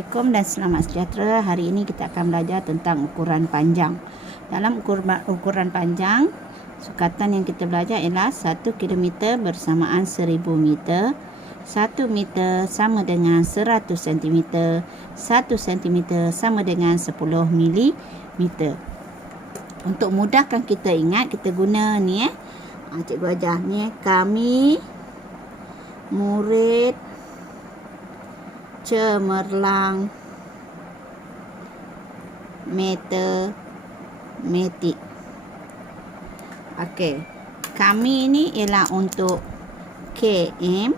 Assalamualaikum dan selamat sejahtera. Hari ini kita akan belajar tentang ukuran panjang. Dalam ukuran panjang, sukatan yang kita belajar ialah 1 km bersamaan 1000 meter. 1 meter sama dengan 100 cm. 1 cm sama dengan 10 milimeter. Untuk mudahkan kita ingat, kita guna ni cikgu ajar ni. Kami murid cemerlang matematik. Okey. Kami ni ialah untuk km,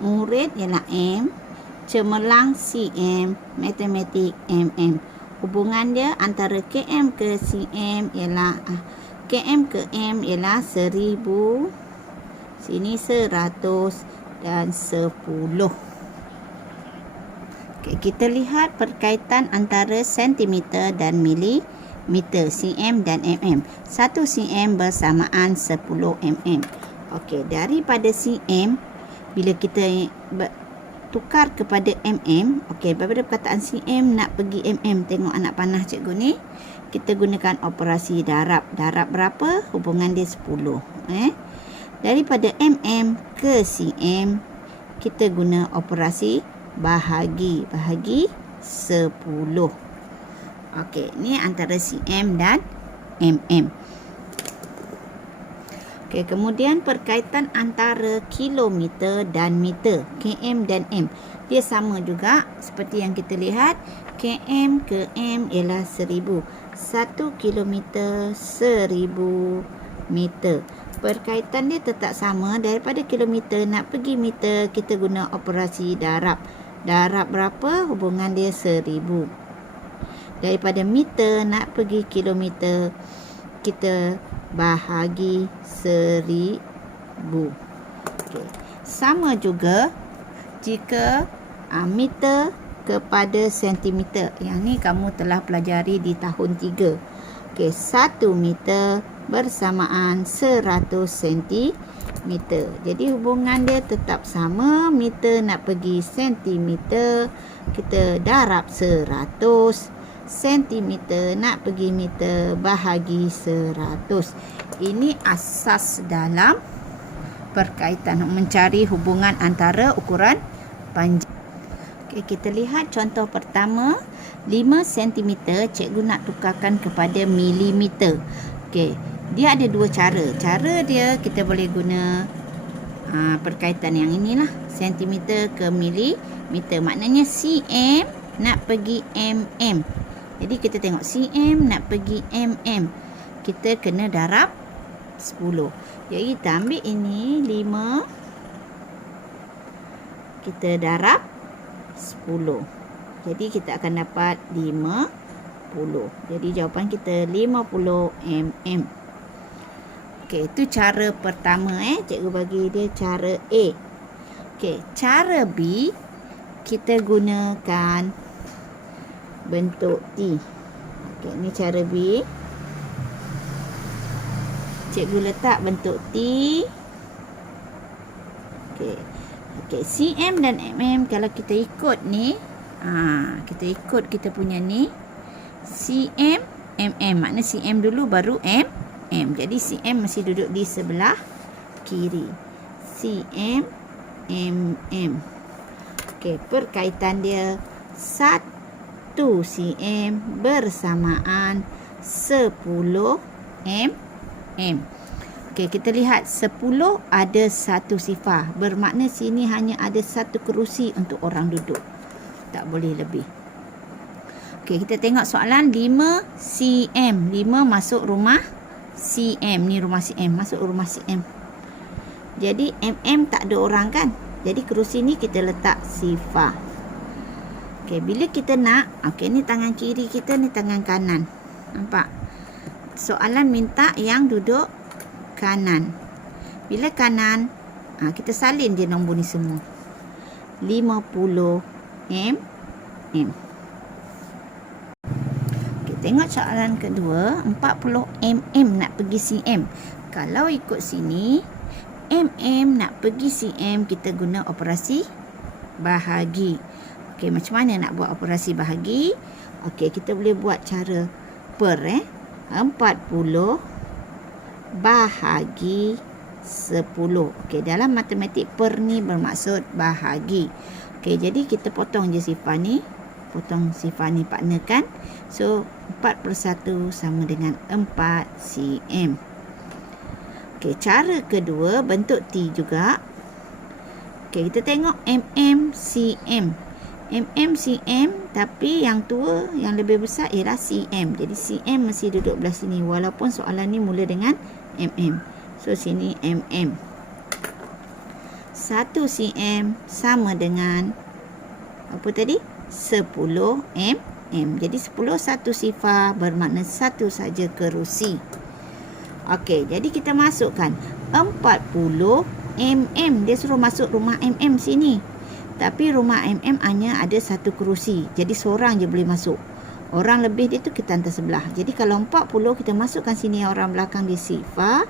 murid ialah m, cemerlang cm, matematik mm. Hubungan dia antara km ke cm ialah km ke m ialah 1000, sini 100 dan 10. Okay, kita lihat perkaitan antara sentimeter dan milimeter, cm dan mm. 1 cm bersamaan 10 mm. Okey, daripada cm, bila kita tukar kepada mm, okey, daripada perkataan cm nak pergi mm, tengok anak panah cikgu ni, kita gunakan operasi darab. Darab berapa? Hubungan dia 10. Daripada mm ke cm, kita guna operasi bahagi 10. Okey, ni antara cm dan mm. Okey, kemudian perkaitan antara kilometer dan meter, km dan m. Dia sama juga seperti yang kita lihat, km ke m ialah 1000. 1 kilometer 1000 meter. Perkaitan dia tetap sama. Daripada kilometer nak pergi meter, kita guna operasi darab. Darab berapa? Hubungan dia 1000. Daripada meter nak pergi kilometer, kita bahagi 1000. Okay. Sama juga jika meter kepada sentimeter. Yang ni kamu telah pelajari di tahun 3. Okay, 1 meter bersamaan 100 sentimeter. Jadi hubungan dia tetap sama. Meter nak pergi sentimeter, kita darab 100. Sentimeter nak pergi meter, bahagi 100. Ini asas dalam perkaitan, mencari hubungan antara ukuran panjang. Okay, kita lihat contoh pertama. 5 cm cikgu nak tukarkan kepada milimeter. Okey, dia ada dua cara. Cara dia kita boleh guna perkaitan yang inilah, sentimeter ke milimeter. Maknanya cm nak pergi mm. Jadi kita tengok cm nak pergi mm, kita kena darab 10. Jadi kita ambil ini 5, kita darab 10. Jadi kita akan dapat 50. Jadi jawapan kita 50 mm. Okey, itu cara pertama cikgu bagi dia cara A. Okey, cara B, kita gunakan bentuk T. Okey, ni cara B. Cikgu letak bentuk T. Okey. Okey, cm dan mm kalau kita ikut ni, kita ikut kita punya ni, cm, mm. Makna cm dulu baru mm. Jadi cm mesti duduk di sebelah kiri. cm, mm. Okey, perkaitan dia 1 cm bersamaan 10 mm. Okey, kita lihat 10 ada satu sifar. Bermakna sini hanya ada satu kerusi untuk orang duduk. Tak boleh lebih. Okey, kita tengok soalan 5 cm. 5 masuk rumah cm. Ni rumah cm. Masuk rumah cm. Jadi mm tak ada orang kan? Jadi kerusi ni kita letak sifar. Okey, bila kita nak, okey, ni tangan kiri kita, ni tangan kanan. Nampak? Soalan minta yang duduk kanan. Bila kanan, kita salin je nombor ni semua. 50 mm. Okay, tengok soalan kedua. 40 mm nak pergi cm. Kalau ikut sini, mm nak pergi cm, kita guna operasi bahagi. Ok, Okey, macam mana nak buat operasi bahagi? Okey, kita boleh buat cara per 40 bahagi 10. Okey, dalam matematik per ni bermaksud bahagi. Okey, jadi kita potong je sifar ni. Potong sifar ni partner kan. So, 4 per 1 sama dengan 4 cm. Okey, cara kedua bentuk T juga. Okey, kita tengok mm, cm. Mm, cm, tapi yang tua, yang lebih besar ialah cm. Jadi cm mesti duduk belah sini walaupun soalan ni mula dengan mm. So sini mm. 1 cm sama dengan apa tadi? 10 mm. Jadi 10 satu sifar bermakna satu saja kerusi. Okey, jadi kita masukkan 40 mm. Dia suruh masuk rumah mm sini. Tapi rumah mm hanya ada satu kerusi. Jadi seorang je boleh masuk. Orang lebih dia tu kita hantar sebelah. Jadi kalau 40 kita masukkan sini, orang belakang dia sifar.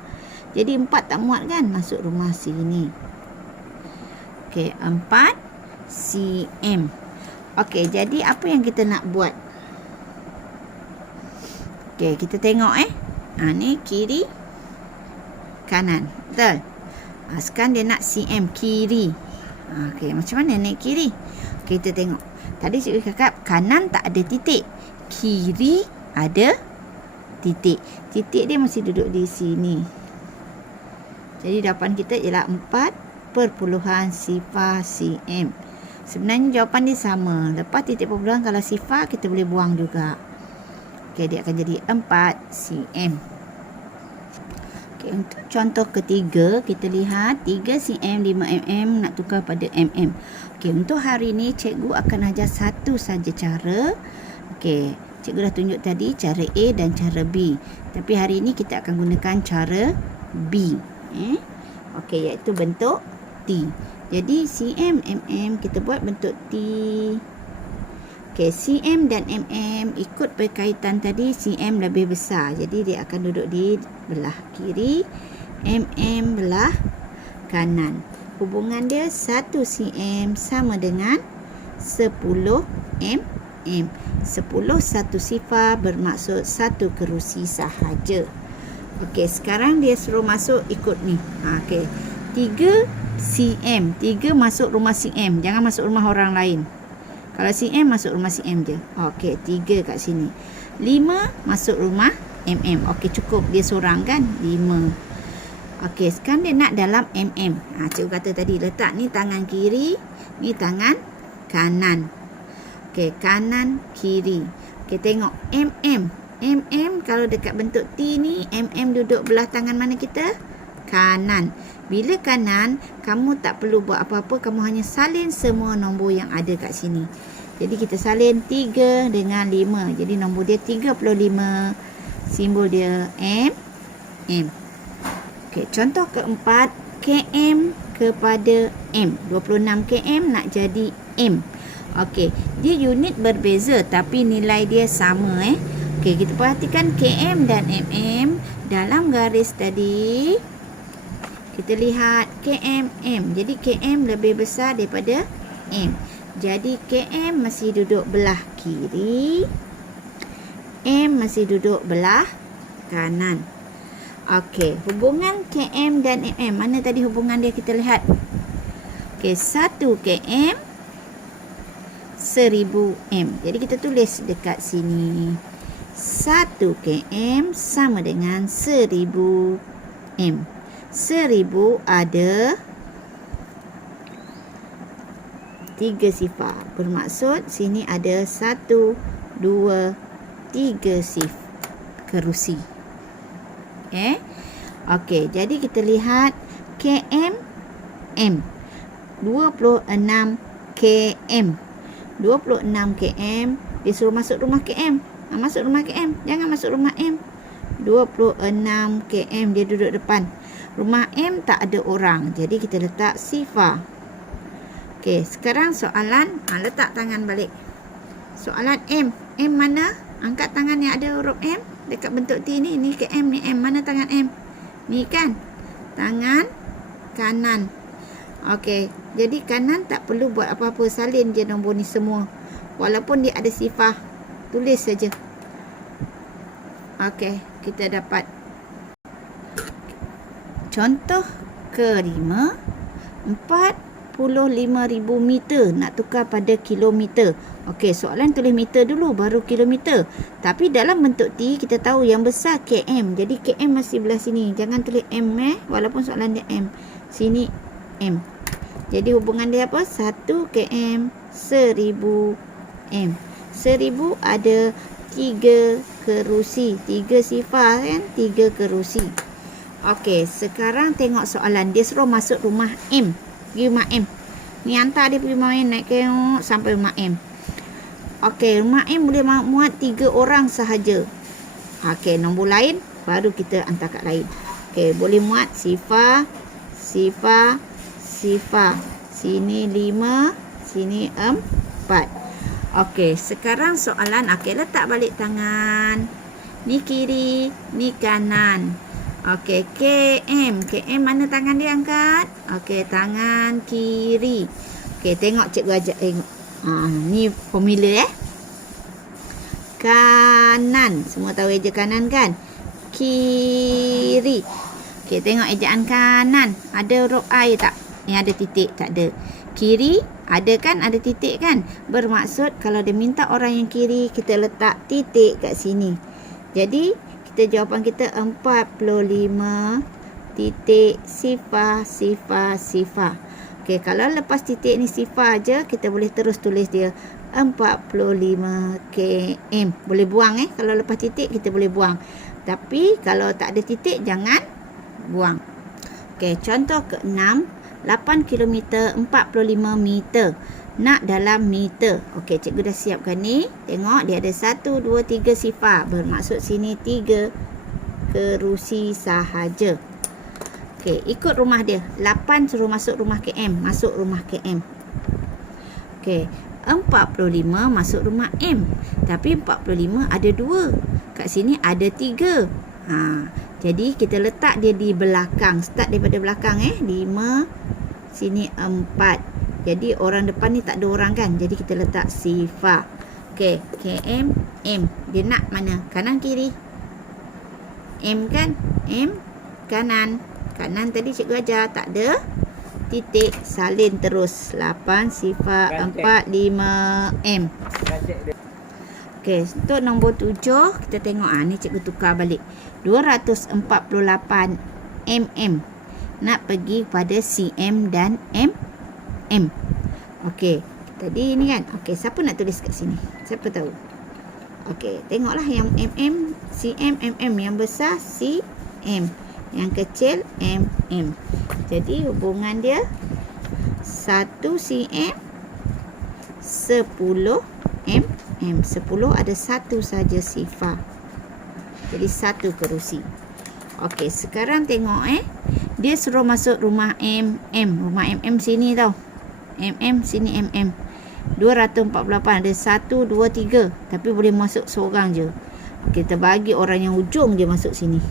Jadi 4 tak muat kan? Masuk rumah sini. Okey, 4 cm. Okey, jadi apa yang kita nak buat? Okey, kita tengok ni kiri kanan. Betul? Sekarang dia nak cm kiri. Okey, macam mana naik kiri? Okey, kita tengok. Tadi cikgu cakap kanan tak ada titik. Kiri ada titik. Titik dia mesti duduk di sini. Jadi jawapan kita ialah 4,0 cm. Sebenarnya jawapan dia sama. Lepas titik perpuluhan, kalau sifar kita boleh buang juga. Okey, dia akan jadi 4 cm. Untuk contoh ketiga, kita lihat 3 cm, 5 mm nak tukar pada mm. Okey, untuk hari ni cikgu akan ajar satu saja cara. Okey, cikgu dah tunjuk tadi cara A dan cara B. Tapi hari ni kita akan gunakan cara B. Okey, iaitu bentuk T. Jadi cm, mm kita buat bentuk T. Okey, cm dan mm ikut berkaitan tadi, cm lebih besar. Jadi dia akan duduk di belah kiri, mm belah kanan. Hubungan dia 1 cm sama dengan 10 mm. 10 satu sifar bermaksud satu kerusi sahaja. Okey, sekarang dia suruh masuk ikut ni. Okey, 3 cm. 3 masuk rumah cm. Jangan masuk rumah orang lain. Kalau cm masuk rumah cm je. Okey, 3 kat sini. 5 masuk rumah mm. Okey, cukup dia seorang kan? 5. Okey, sekarang dia nak dalam mm. Cikgu kata tadi letak ni tangan kiri, ni tangan kanan. Okey, kanan kiri. Okey, tengok mm. Mm kalau dekat bentuk T ni, mm duduk belah tangan mana kita? Kanan. Bila kanan, kamu tak perlu buat apa-apa, kamu hanya salin semua nombor yang ada kat sini. Jadi kita salin 3 dengan 5. Jadi nombor dia 35. Simbol dia M. Okey, contoh keempat, km kepada M. 26 km nak jadi M. Okey, dia unit berbeza tapi nilai dia sama. Okey, kita perhatikan km dan mm dalam garis tadi. Kita lihat km, m. Jadi km lebih besar daripada m. Jadi km masih duduk belah kiri, m masih duduk belah kanan. Okey, hubungan km dan mm. Mana tadi hubungan dia kita lihat? Okey, 1 km 1000 m. Jadi kita tulis dekat sini. 1 km sama dengan 1000 m. 1000 ada 3 sifar. Bermaksud sini ada 1, 2, 3 kerusi. Okey, jadi kita lihat km m. 26 km. 26 km. Dia suruh masuk rumah km. Masuk rumah km. Jangan masuk rumah m. 26 km dia duduk depan. Rumah M tak ada orang. Jadi kita letak sifar. Okey, sekarang soalan. Letak tangan balik. Soalan M. M mana? Angkat tangan yang ada huruf M. Dekat bentuk T ni. Ni ke M, ni M. Mana tangan M? Ni kan? Tangan kanan. Okey, jadi kanan tak perlu buat apa-apa, salin je nombor ni semua. Walaupun dia ada sifar, tulis saja. Okey, kita dapat contoh kelima, 45,000 meter nak tukar pada kilometer. Okey, soalan tulis meter dulu baru kilometer. Tapi dalam bentuk T kita tahu yang besar km. Jadi km masih belah sini. Jangan tulis m walaupun soalan dia m. Sini m. Jadi hubungan dia apa? 1 km 1000 m. 1000 ada 3 kerusi. 3 sifar kan? 3 kerusi. Okey, sekarang tengok soalan. Dia suruh masuk rumah M. Pergi rumah M. Ni hantar dia pergi rumah M. Naik kereta sampai rumah M. Okey, rumah M boleh muat 3 orang sahaja. Okey, nombor lain baru kita hantar kat lain. Okey, boleh muat sifar, sifar, sifar. Sini 5, sini 4. Okey, sekarang soalan. Okey, letak balik tangan. Ni kiri, ni kanan. Okey, KM. KM mana tangan dia angkat? Okey, tangan kiri. Okey, tengok cikgu ajak tengok. Ni formula Kanan. Semua tahu eja kanan kan? Kiri. Okey, tengok ejaan kanan. Ada huruf I tak? Ni ada titik, tak ada. Kiri, ada kan? Ada titik kan? Bermaksud kalau dia minta orang yang kiri, kita letak titik kat sini. Jadi, jawapan kita 45 titik sifar, sifar, sifar. Okey, kalau lepas titik ni sifar aja, kita boleh terus tulis dia 45 km. Boleh buang kalau lepas titik kita boleh buang. Tapi kalau tak ada titik jangan buang. Okey, contoh ke-6, 8 km 45 meter. Nak dalam meter. Okey, cikgu dah siapkan ni. Tengok dia ada 1, 2, 3 sifar. Bermaksud sini 3 kerusi sahaja. Okey, ikut rumah dia. 8 suruh masuk rumah KM. Masuk rumah KM. Okey, 45 masuk rumah M. Tapi 45 ada 2. Kat sini ada 3. Jadi kita letak dia di belakang. Start daripada belakang 5. Sini 4. Jadi orang depan ni tak ada orang kan. Jadi kita letak sifar. Okey, KM, M. Dia nak mana? Kanan kiri? M kan? M kanan. Kanan tadi cikgu ajar tak ada titik, salin terus. 8 sifar 4 5 M. Okey, untuk nombor 7 kita tengok ni cikgu tukar balik. 248 mm. Nak pergi pada cm dan mm. Okey, tadi ni kan. Okey, siapa nak tulis kat sini? Siapa tahu? Okey, tengoklah yang mm, cm, mm. Yang besar cm, yang kecil mm. Jadi hubungan dia 1 cm 10 mm. 10 ada 1 saja sifar. Jadi 1 kerusi. Okey, sekarang tengok dia suruh masuk rumah mm. Rumah mm sini tau. Mm sini mm. 248 ada 1 2 3, tapi boleh masuk seorang je. Kita bagi orang yang ujung je masuk sini.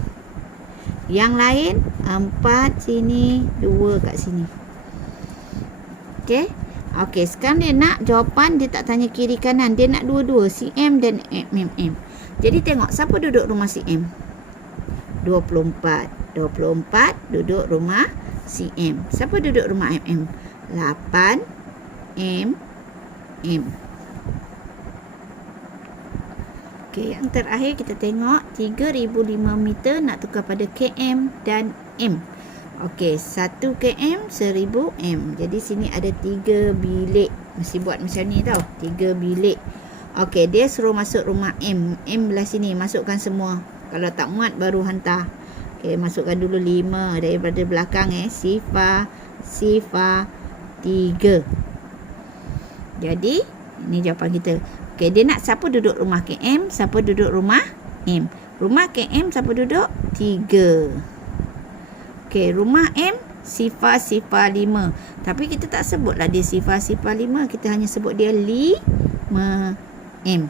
Yang lain 4 sini, 2 kat sini. Okey. Okey, sekarang dia nak jawapan, dia tak tanya kiri kanan, dia nak dua-dua, cm dan mm. Jadi tengok siapa duduk rumah cm? 24 duduk rumah cm. Siapa duduk rumah mm? 8 mm. Okey, yang terakhir kita tengok 3005 meter nak tukar pada km dan m. Okey, 1 km 1000 m. Jadi sini ada 3 bilik. Mesti buat macam ni tau. 3 bilik. Okey, dia suruh masuk rumah m. M belah sini, masukkan semua. Kalau tak muat baru hantar. Okey, masukkan dulu 5 daripada belakang sifar 3. Jadi ini jawapan kita. Okey, dia nak siapa duduk rumah KM, siapa duduk rumah M. Rumah KM siapa duduk? 3. Okey, rumah M sifar 5. Tapi kita tak sebutlah dia sifar 5. Kita hanya sebut dia 5 M.